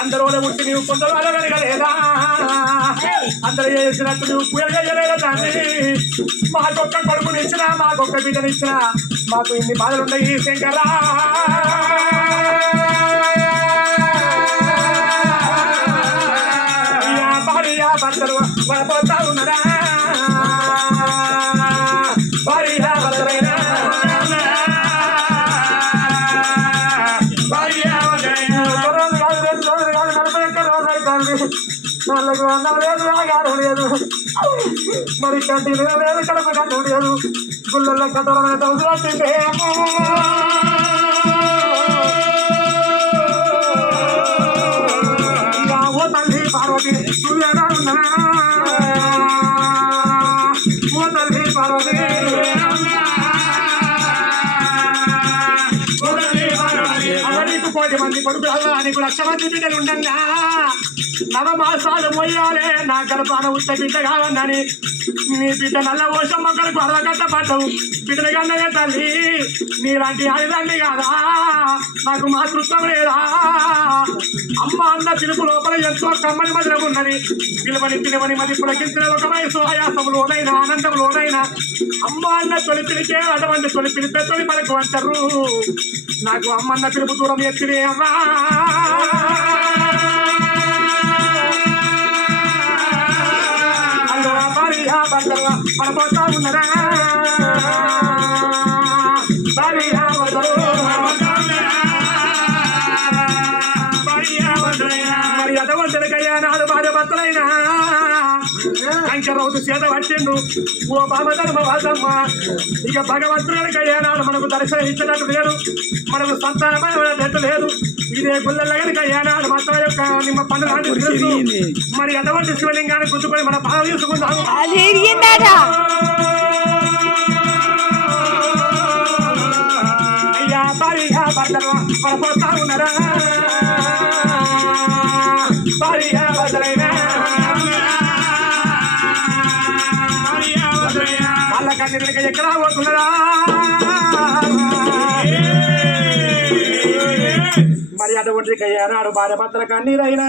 అందరూ ఉట్టి నీవు కొందరు అడగలేదా అందరూ చేసినట్టు నువ్వు పూజ చేయలేదా తండ్రి మాకొక్క కొడుకునిచ్చినా మాకొక్క బిడ్డనిచ్చినా మాకు ఇన్ని బాధలున్నాయి శంకరా భార్య భర్తలు వరపోతా ఉన్నారా భార్య భర్తలైనా వాళ్ళకు అన్నం లేదు ఆగారం లేదు మరి కంటిన్యూ లేదు కడప కంటు లేదు గుళ్ళల్లో కట్టడం వచ్చిందే ఓ తల్లి పార్వతి సూర్యగా ఉన్నా ఓ తల్లి పార్వతి నీకు 1,000 మంది కొడుకులు నీకు 1,00,000 మంది బిడ్డలు ఉండన్నా నవమాసాలు మొయ్యాలే నా గర్భాన ఉత్త బిడ్డ కాదన్నని నీ బిడ్డ నల్ల ఓషం మొక్కలకు అరగట్టపడ్డవు బిడ్డలు కన్నగా తల్లి నీలాంటి ఆయుధాన్ని కాదా నాకు మాతృత్వం లేదా అమ్మ అన్న పిలుపు లోపల ఎంతో కమ్మని మధురం ఉన్నది పిలువని మది పులకించిన ఒక వయసు ఆయాసంలోనైనా ఆనందంలోనైనా అమ్మ అన్న తొలి పిలిచే అటువంటి తొలి పిలిపే తొలి పలకు అంటారు నాకు అమ్మన్న పిలుపు దూరం ఎత్తినే అమ్మా పడపోతా ఉన్నారా మరి అదవంతుడికయ్యా నాడు భార్య భర్తలైనా కంకరవుతు చేత పట్టిండు ఓ బాబ ధర్మవాసమ్మ ఇక భగవంతుడికయ్యా నాడు మనకు దర్శనం ఇచ్చినట్టు లేదు మనకు సంతానమైనట్టు లేదు ఇదే గుళ్ళల్లో కనుక ఏనాడు మొత్తం యొక్క నిమ్మ పండుగ తెలుసు మరి అటువంటి శివలింగాన్ని గుర్తుకొని మన బాగా తీసుకుందాము అయ్యా భార్య భర్తలు పడపోతా ఉన్నారా భార్య భర్తలైనా వాళ్ళ కన్నీళ్ళకి ఎక్కడా పోతున్నారా మరి అటువంటి కయ్యానాడు భార్య భర్తల కన్నీరైనా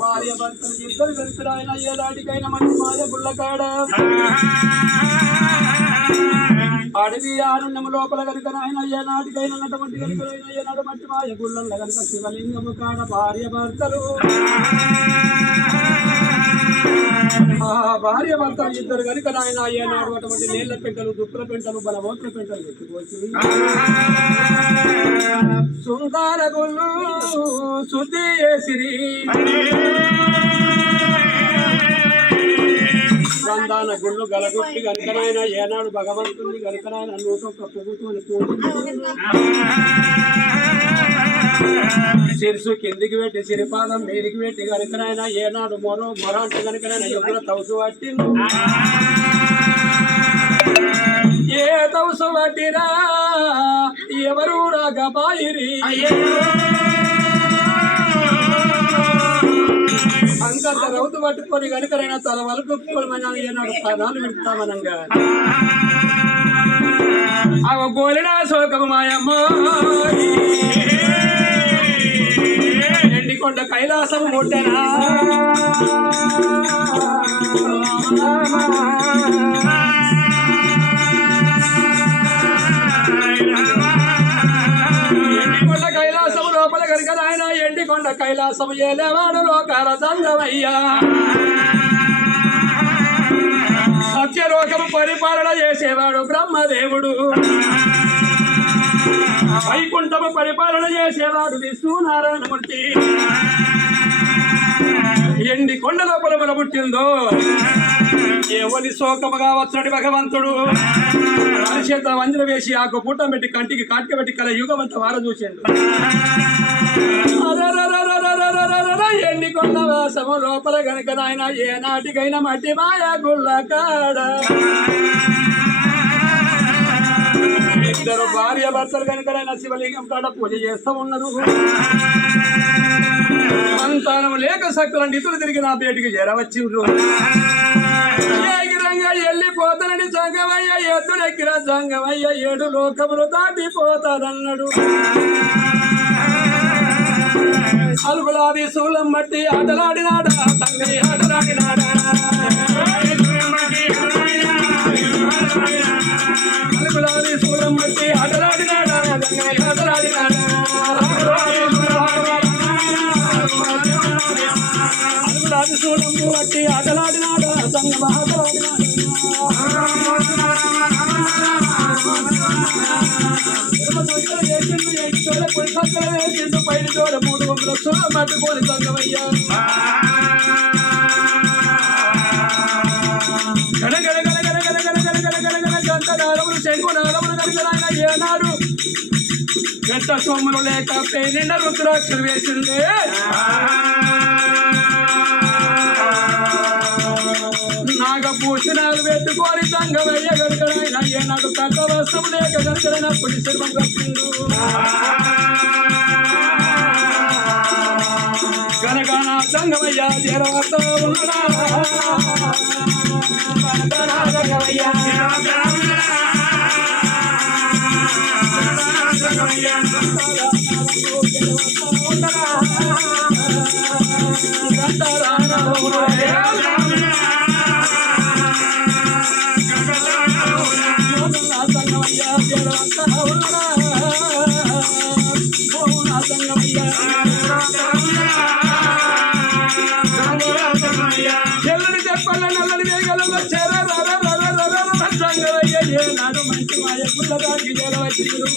భార్య భర్తలు ఇద్దరు వెళ్తురాయన ఏదాటికైనా మంచి మాయ గుళ్ళకాడ అడవి ఆనందము లోపల కనుక నాయన ఏనాటికైనా నటువంటి కనుకైనా ఏనాడు మంచి మాయ గుళ్ళల్లో కనుక శివలింగము కాడ భార్య భర్తలు భార్య భర్తలు ఇద్దరు కనుక నాయన ఏనాడు అటువంటి నీళ్ల పెంటలు దుప్పుల పెంటలు బలమోట్ల పెంటలు ఎత్తుకోవచ్చు సుందర గుళ్ళు శుద్ధి చేసిరి సంతాన గుళ్ళు గలగొట్టి కనుకనైన ఏనాడు భగవంతుని కనుకనైన నూటొక్క ప్రభుత్వాన్ని శిరసు కిందికి పెట్టి సిరిపాదం మీదికి పెట్టి కనుకనైనా ఏనాడు మొర అంటే కనుకనైనా ఎదురు తౌసు పట్టి ఏ తౌసు పట్టినా ఎవరు రాగబాయిరి అంత రౌతు పట్టుకొని కనుకరైనా తల వలుపుకోమని ఏనాడు పదాలు విడతామనంగా అవ గోలినా శోకము మాయమ్మ ఎండికొండ కైలాసము ముట్టెనా ఎండికొండ కైలాసము లోపల కనుక ఆయన ఎండికొండ కైలాసము ఏలేవాడు లోకాల దండమయ్యా సత్యలోకము పరిపాలన చేసేవాడు బ్రహ్మదేవుడు వైకుంఠము పరిపాలన చేసేవాడు విష్ణునారాయణమూర్తి ఎండి కొండ లోపల మన పుట్టిందో ఎవరి శోకముగా వచ్చాడు భగవంతుడు చేత వంజన వేసి ఆకు పూటం పెట్టి కంటికి కాటిక పెట్టి కల యుగమంతా వార చూసిండు ఎండి కొండ వాసము లోపల గనక నాయన ఏ నాటికైనా మట్టి మాయ గుళ్ళ కాడ ఇద్దరు భార్య భర్తలు కనుక శివలింగం కాడ పూజ చేస్తూ ఉన్నారు. సంతానం లేక సక్కుల నిధులు తిరిగి నా పేటికి చేరవచ్చిండ్రు. వెళ్ళిపో దాటిపోతానని సంగమయ్య ఎద్దులెక్కిన సంగమయ్య 7 లోకములు దాటిపోతానన్నాడు. అలుగులాది శూలం మట్టి ఆటలాడినాడా తంగని ఆటలాడినాడా అలుగులాది శూలం మట్టి ఆటలాడినాడా తంగని ఆటలాడినాడా అలుగులాది శూలం మట్టి ఆటలాడినాడా సంగమ ఆటలాడినాడా పైన చోడ 300 శూలం పట్టుకొని సంగమయ్యా గంటనారములు శంకునారములు కనుక ఏనాడు గట్ట సొమ్ములు లేక పెళ్ళిన రుద్రాక్షలు వేసిందే నాగభూషణాలు పెట్టుకొని సంగమయ్య గనుకనైనా ఏనాడు కట్ట వస్త్రం లేక గనుకనప్పుడు శర్మం కట్టిండు గనగన సంగమయ్య జరవత ఉన్నడా సంగమయ్య చెల్లని చెప్పల్ల నల్లని వేగలలో సంగమయ్య ఏనాడు మంచి మాయ పుల్లదాకి జరవచ్చుడు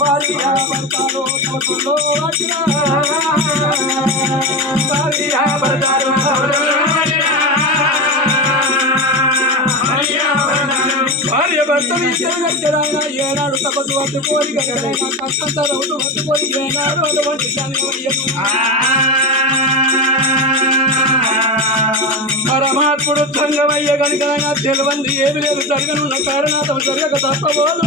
భార్యా భర్తాలో తమలో భార్యా భర్తాలో భార్య భర్తలు ఇద్దరు ఏనాడు తపస్సు పట్టుకోని గడైనా కష్టంత రౌతు పట్టుకొని ఏనాడు అటువంటి సంగమయ్యను పరమాత్ముడు సంగమయ్య కనుకనైనా తెలివంది ఏమి లేదు జరగనున్న కారణాతం జరగక తప్పబోదు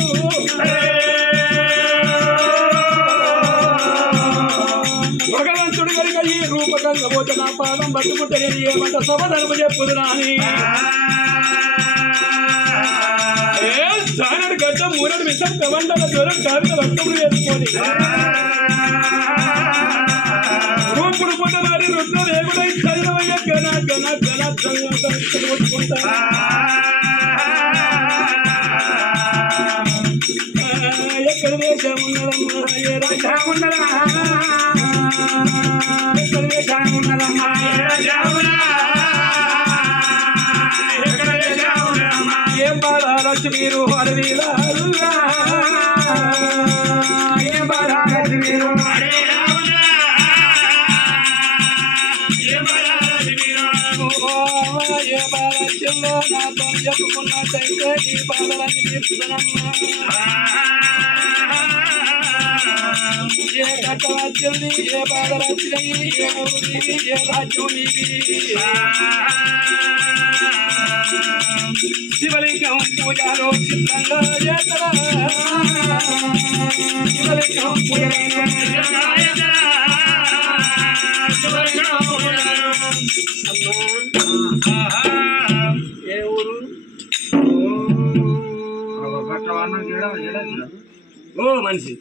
భగవంతుడు కనుక ఈ రూపకంగా పోతే నా పాదం పట్టుకుంటే నేను ఏమంట సమాధానం చెప్పుదు నాని జానడు గడ్డ మూరడు విషం కవండల జ్వరం కావిన రక్తములు వేసుకొని రూపుడు పుట్టనారి రుద్ర రేగుడై చదివయ్య గణ గణ గణ కొట్టుకుంటా ఎక్కడ దేశం ఉన్నదమ్మా ఏ రాజా ఉన్నదా ఎక్కడ దేశం ఉన్నదమ్మా ఏ రాజా ఏం బాధారచ్చు మీరు అడవిలా ఏం బాధారచ్చు మీరు ఏ బాధల్లో నాతో చెప్పుకున్నట్టయితే ఈ బాధలన్నీ తీర్చుదనమ్మా ఏ కట్ట వచ్చింది ఏ బాధలు వచ్చినాయి ఏ ఊరి ఏ రాజ్యం నీది శివలింగం పూజలో చిత్రంగా చేతరా శివలింగం ఏ ఊరు ఓ మనిషి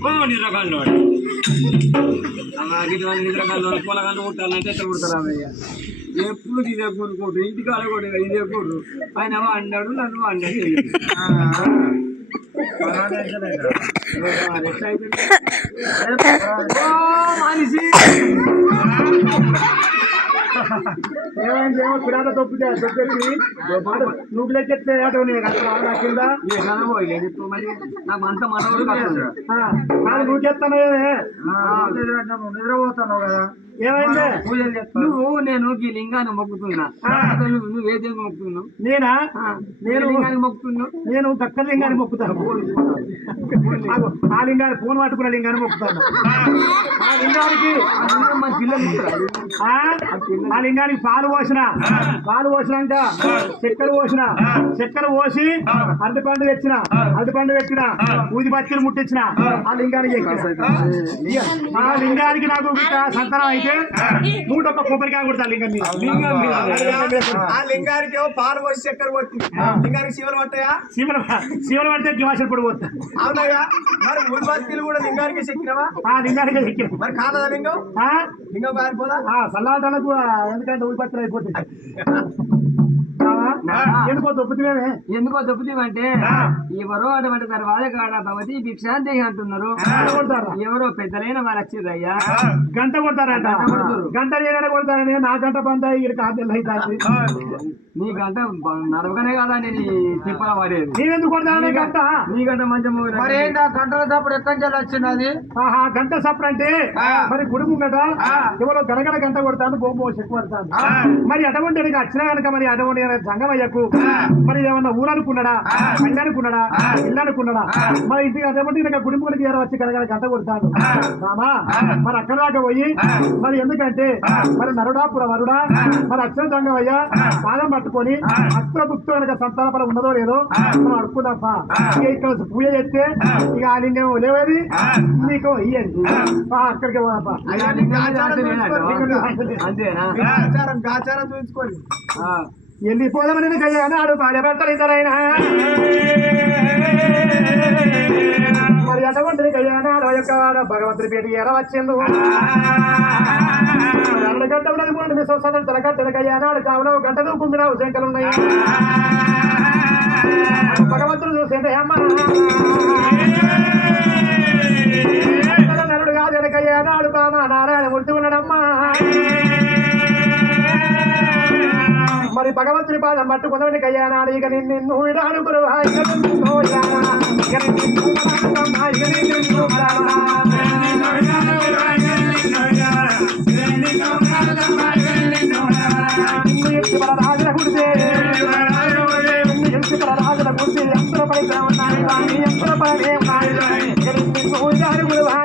ఓ నిద్రకాండ నిద్రకాండ పొలగాండ కుట్టాలంటే ఎట్లా కుడతారా అయ్యా ఎప్పుడు ఇదే కొనుక్కోడు ఇంటికాడ కూడా ఇదే కొడు ఆయన అన్నాడు నన్ను అన్నాడు మనిషి ఏమైందేమో పిల్లల తొప్పితే తొప్పి నువ్వు లెక్కెత్తే అటు కింద మరి నాకు అంత మనవడు నువ్వు చెప్తాను నిద్రపోతాను కదా ఏమైంది పూజలు చెప్తాను నువ్వు నేను ఈ లింగాన్ని మొక్కుతున్నా నువ్వు ఏ దేవుని మొక్కుతున్నావు నేనా నేను లింగాన్ని మొక్కుతున్నావు నేను దక్క లింగాన్ని మొక్కుతాను ఆ లింగాన్ని ఫోన్ పట్టుకున్న లింగాన్ని మొక్కుతాను ఆ లింగానికి మన పిల్లలు ఆ లింగానికి పాలు పోసినాక చక్కెర పోసి అరటిపండు తెచ్చిన ఊది బచ్చలు ముట్టించిన ఆ లింగానికి ఆ లింగానికి నాకు సంతానం అయితే కొడితే 101 కొబ్బరికాయ కొడతా లింగం మీద. ఆ లింగానికి పాలు పోసి చక్కెర కొట్టి లింగానికి శివలు పట్టాయా? శివన పడితే దివాసలు పొడి పోతా. అవునయ్యా. మరి ఊరిబస్తీలు కూడా లింగానికి చెక్కినవా? లింగానికి ఎక్కిన మరి కాలదా లింగం? లింగం కాలిపోదా? సల్లాటాలకు ఎందుకంటే ఊరిపత్తులు అయిపోతుంది. ఎందుకో దొబ్బుతున్నామే. ఎందుకో దొబ్బుతామంటే ఎవరో అటువంటి తర్వాత కాడ భవతి భిక్షాంతి అంటున్నారు. ఎవరో పెద్దలైన వారు వచ్చిర్రయ్యా. గంట కొడతారంట. గంట నేనే కొడతానని నా గంట బంద ఇక్కడ అవుతుంది. నీ గంట నడవగానే కదా నేను తిప్పల పడేది. నేనెందుకు కొడతాను గంట? నీ గంట మంచి గంటల సప్పుడు ఎక్కడి నుంచి వచ్చినది? గంట సప్పుడు అంటే మరి గుడి ముంగట ఎవరో గడగడ గంట కొడతాను బొమ్మ చెక్కు పడతాను. మరి అటువంటి వచ్చినా కనుక మరి అటువంటి సంగమయ్యకు మరి ఏమన్నా ఊరనుకున్నాడా, అల్లి అనుకున్నాడా, ఇల్లు అనుకున్నాడా? మరి ఇంటికి అటువంటి ఇంకా గుడి ముంగడికి వచ్చి గడగడ గంట కొడతాను రామా. మరి అక్కడ దాకా పోయి మరి ఎందుకంటే మరి నరుడా పురవరుడా మరి అక్షర సంగమయ్య పాదం పట్టుకొని అక్షర భుక్తో కనుక సంతాన పరం ఉన్నదో లేదో మనం అడుపుదాప. ఇక ఇక్కడ పూజ చేస్తే ఇక ఆ లింగం లేవేది నీకు ఇయ్యండి అక్కడికి పోదాపా. చూపించుకోండి వెళ్ళిపోదామని కయ్యాడు భార్య భర్తలు ఇద్దరైనా. మరి అటువంటి కళ్యాణాడు యొక్క భగవంతుడి పేరు ఎర వచ్చిండు. 2 గంటలు 3 నిమిషాలు తలకట్టెల కళ్యాణాడు కావున గంటలు కుమ్మినావు శంకలున్నాయి. భగవంతుడు చూసేంటే అమ్మ నరుడు కాదు కళ్యాణాడు బామ నారాయణమూర్తి ఉన్నాడమ్మా. మరి భగవంతుని పాదం పట్టుకున్నవాడికి అయ్యానాడు. ఇక నిన్ను విడాను గురువా రాజుల గుడితే రాజుల గుడితే ఎంతో పైన ఉన్నాయి ఎంతో పైన ఉన్నాయి. నిన్ను విడాను గురువా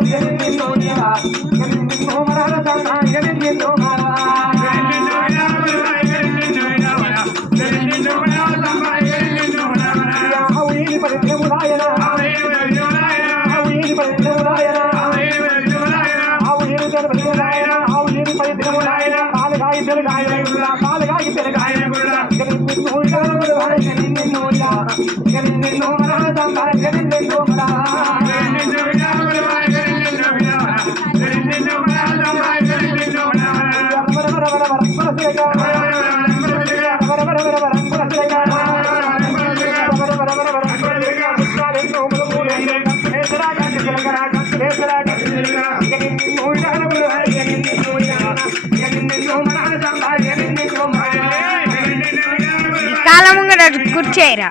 కాలముంగడ కూర్చేయరా,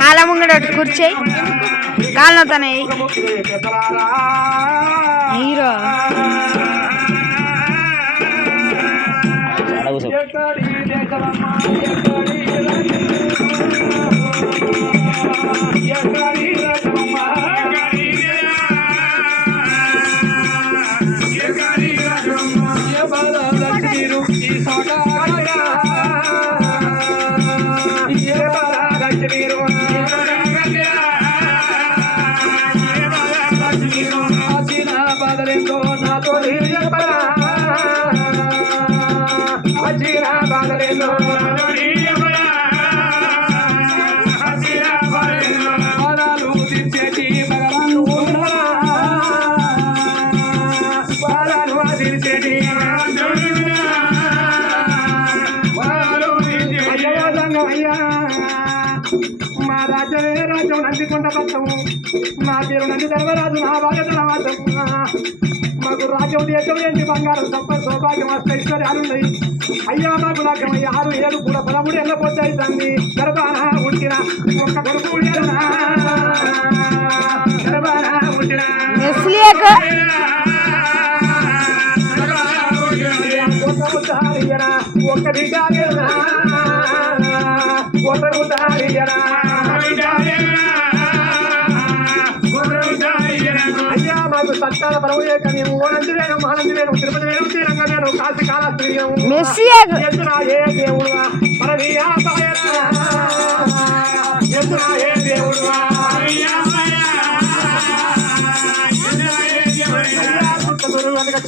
కాలముంగడ కూర్చేయి, కాళ్ళ తన హీరో మా రాజ్యమే రాజ్యం నందికొండ పట్టము, నా పేరు నంది ధర్మరాజు, నా బాధ్యతల వాటము. మాకు రాజ్యం దేశం ఏంటి బంగారం సంపద సౌభాగ్యం వస్తే ఐశ్వర్యాలున్నాయి. అయ్యా మాకు లగ్గమయ్య 6 ఏళ్ళు కూడా 13 ఏళ్ళ పోతాయి. తండ్రి గర్భాన ఉంచిన ఒక్క కొడుకు గర్భాన ఉంచిన ఒక్క బిడ్డ అయ్యా మాకు సత్తాల పరము లేక మేము ఓనంది వేను మహానంది వేను తిరుపతి వేను శ్రీరంగ వేను కాశీ కాళహస్తి ఎందునా ఏ దేవుడు పరవీయా ఎందునా ఏ దేవుడు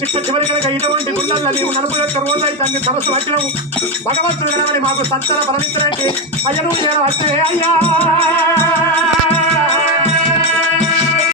చిట్ట చివరి కనుక ఇటువంటి నీవు నలుపు యొక్క రోజు అయితే అన్ని సమస్య వచ్చినావు భగవంతుడు కనబడి మాకు సత్తర బలమించడానికి అయ్యను నేను వచ్చే అయ్యా